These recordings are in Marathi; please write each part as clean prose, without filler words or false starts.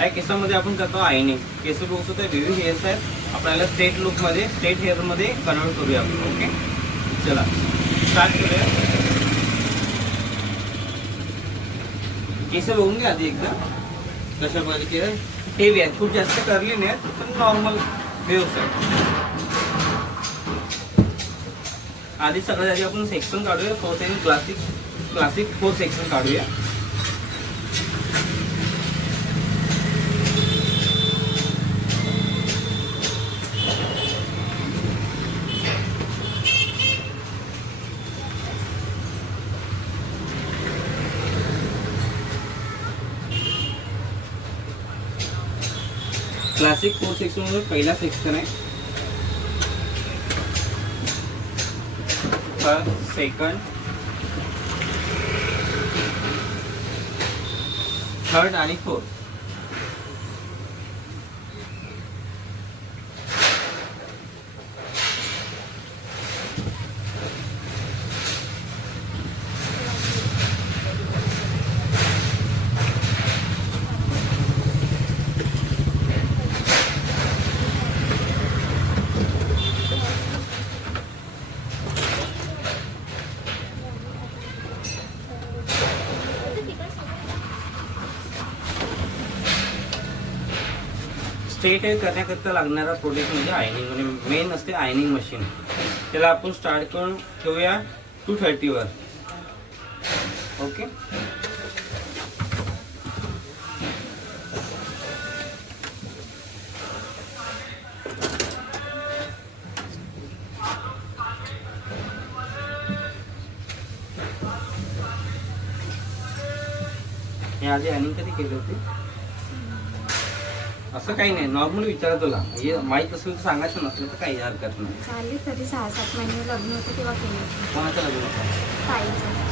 या केसामध्ये आपण करतो आयनिंग. केस बघू शकतो वेव्ही हेअर्स आहेत, आपल्याला स्ट्रेट लुकमध्ये स्ट्रेट हेअरमध्ये कन्वर्ट करूया आपण. ओके, चला स्टार्ट करूया. केस बघून घ्या आधी एकदा कशा प्रकारे हेवी आहेत, खूप जास्त करली नाही आहेत, पण नॉर्मल वेव्स आहेत. आधी सगळ्यात आधी आपण सेक्शन काढूया. फोर्थ आणि क्लासिक 4 सेक्शन काढूया. क्लासिक 4 सेक्शन मध्ये पहिला सेक्शन आहे, फर्स्ट, सेकंड, थर्ड आणि फोर्थ. स्ट्रेट हेअर करण्याकरता लागणारा प्रोडक्ट म्हणजे आयनिंग, म्हणजे मेन असते आयनिंग मशीन. त्याला आपण स्टार्ट करून ठेवूया 230 वर. ओके, हे आधी आयनिंग कधी केली होती? असं काही नाही, नॉर्मली विचारा तुला, हे माहीत असेल तर सांगायचं, नसलं तर काही हरकत नाही. झाले तरी 6-7 महिने लग्न होतं तेव्हा केलं होतं. कोणाचं लग्न होतं? ताईचं.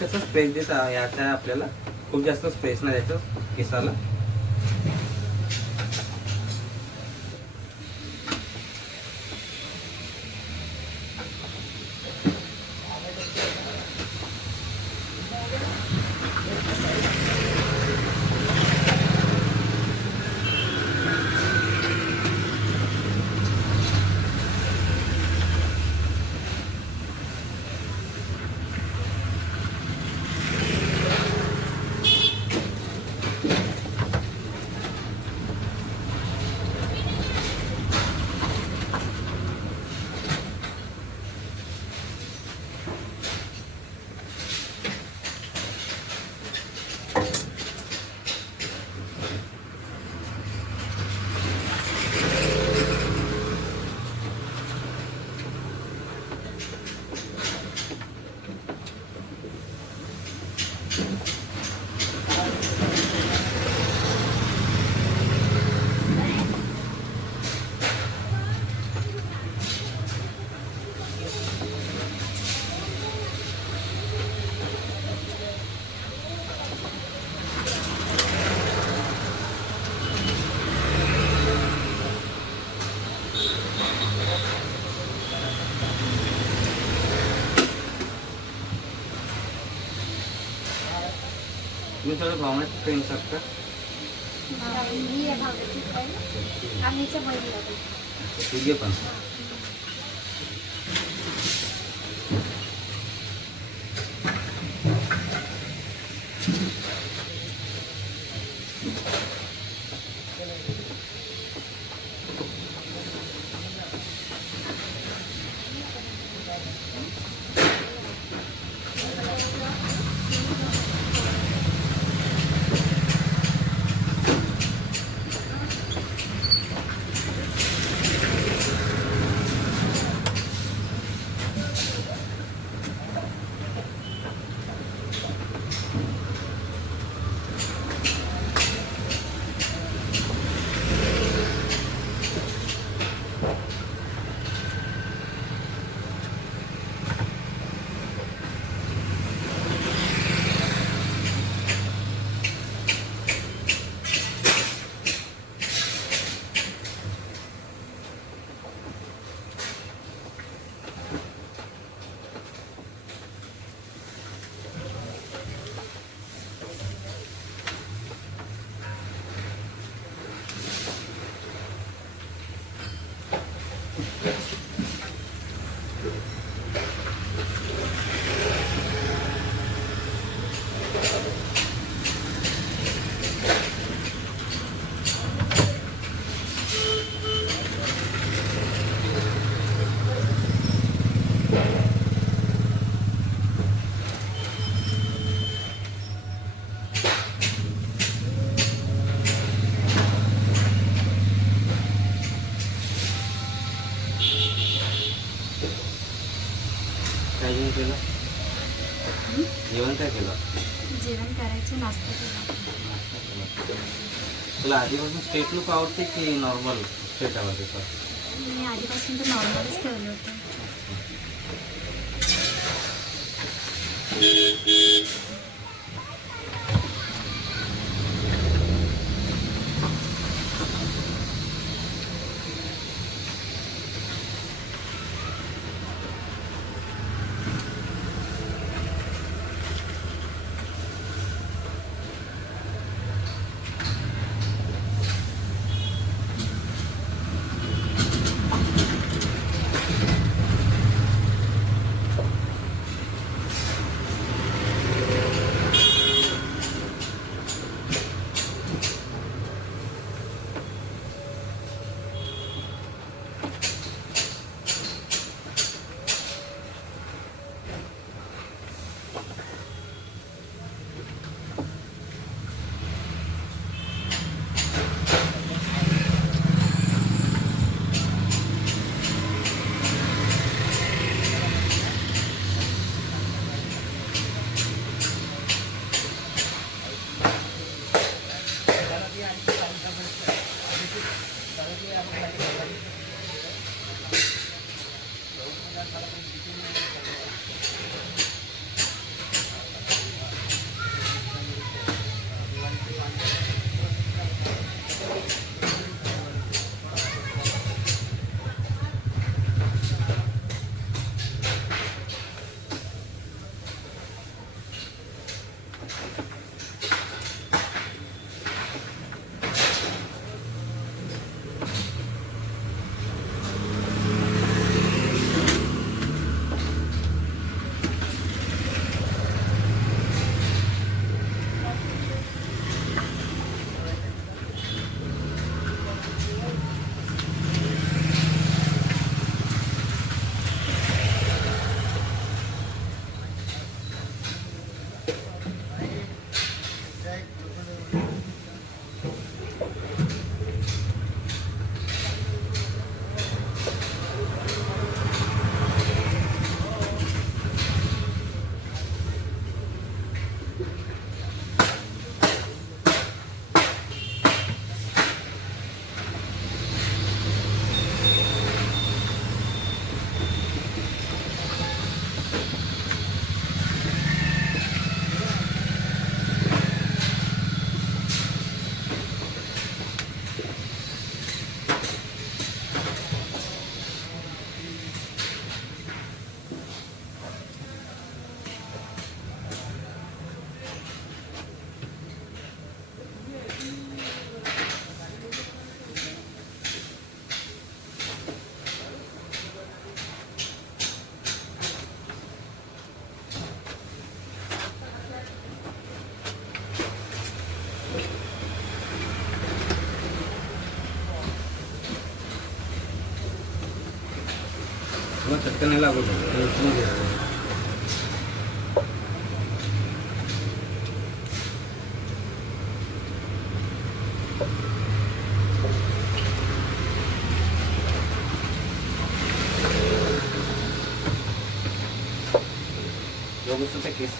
कसं स्पेस देत याच्या आपल्याला खूप जास्त स्पेस नाही द्यायचं केसाला. तुम्ही थोडं भावना ट्रेन शकता. मी आहे भावनेची पण आम्हीच्या बहिणीला पण. तिघे पण. काय जेवण केलं? जेवण काय केलं? जेवण करायचं, नाश्ता केला. नाश्ता केला. तुला आधीपासून स्ट्रेट लुक आवडते की नॉर्मल स्ट्रेट आवडते सर? मी आधीपासून तर नॉर्मलच ठेवलं होतं. पटकन लागू शकतो. केस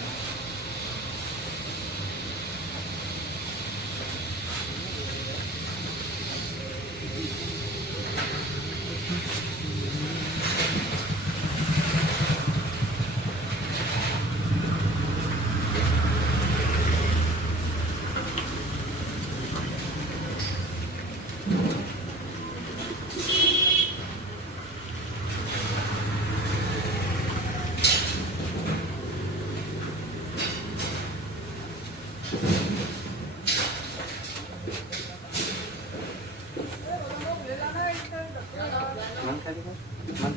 मन खाली मन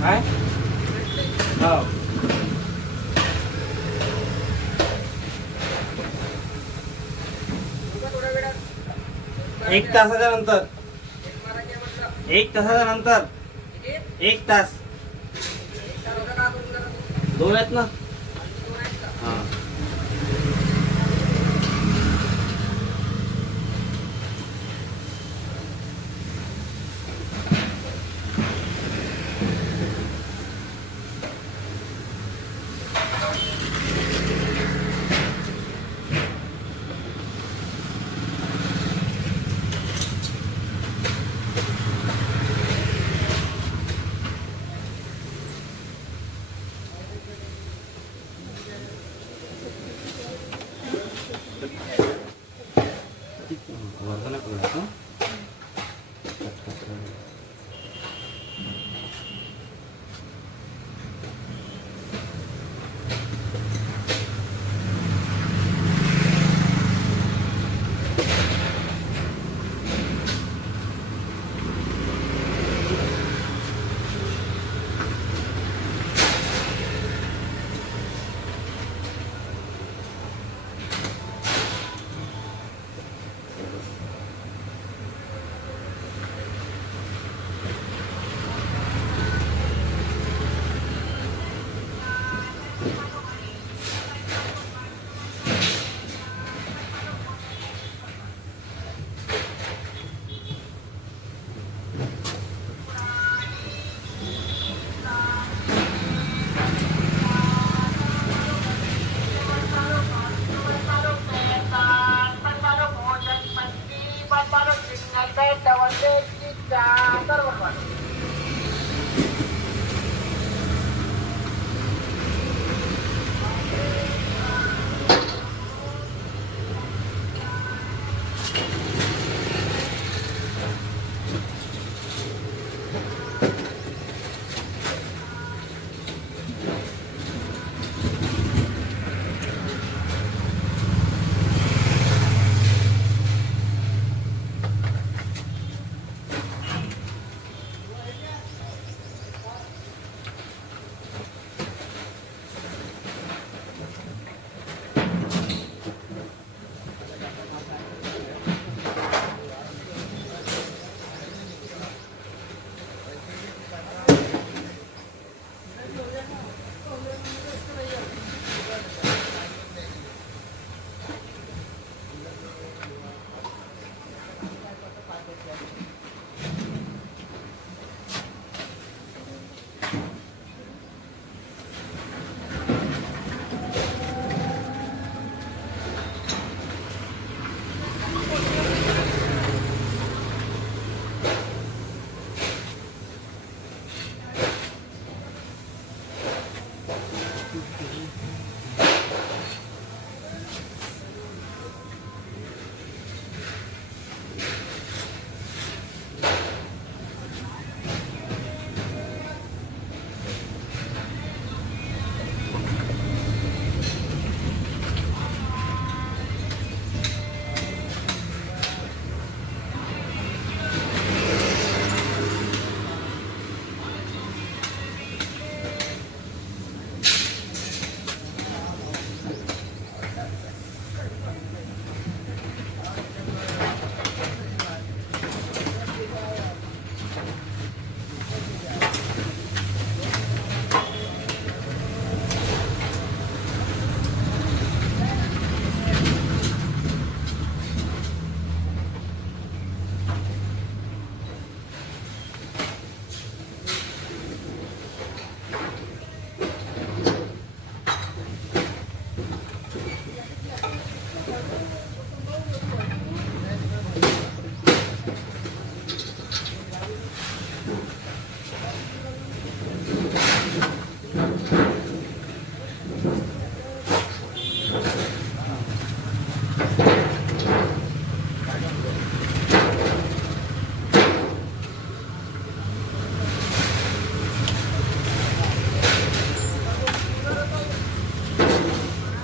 काय हो 1 तासाच्या नंतर 1 तासाच्या नंतर 1 तास 2 आहेत ना हा वरचं नाही पकडलं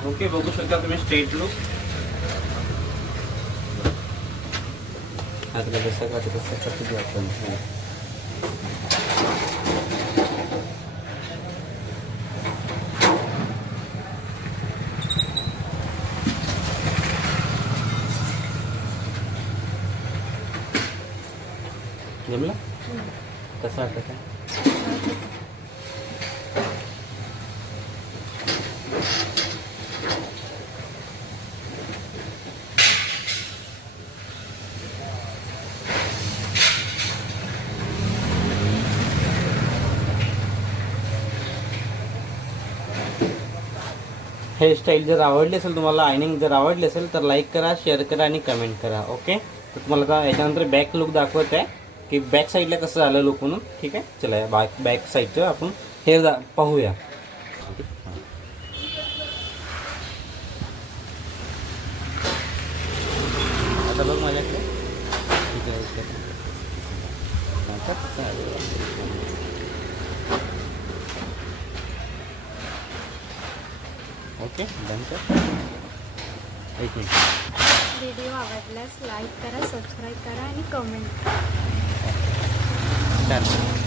ओके, बघू शकता तुम्ही स्ट्रेट लुक. आता जसं का तसं करतो आपण. जमलं कसं वाटतं काय? हेअरस्टाईल जर आवडली असेल तुम्हाला, आयनिंग जर आवडली असेल तर लाईक करा, शेअर करा आणि कमेंट करा. ओके, तर तुम्हाला आता याच्यानंतर बॅक लुक दाखवत आहे की बॅक साईडला कसं झालं लुक म्हणून. ठीक आहे, चला बॅक साईडचं आपण हेअर पाहूया. आता बघ माझ्याकडे ओके डन कर. एक मिनिट. व्हिडिओ आवडल्यास लाईक करा, सबस्क्राईब करा आणि कमेंट करा. डन.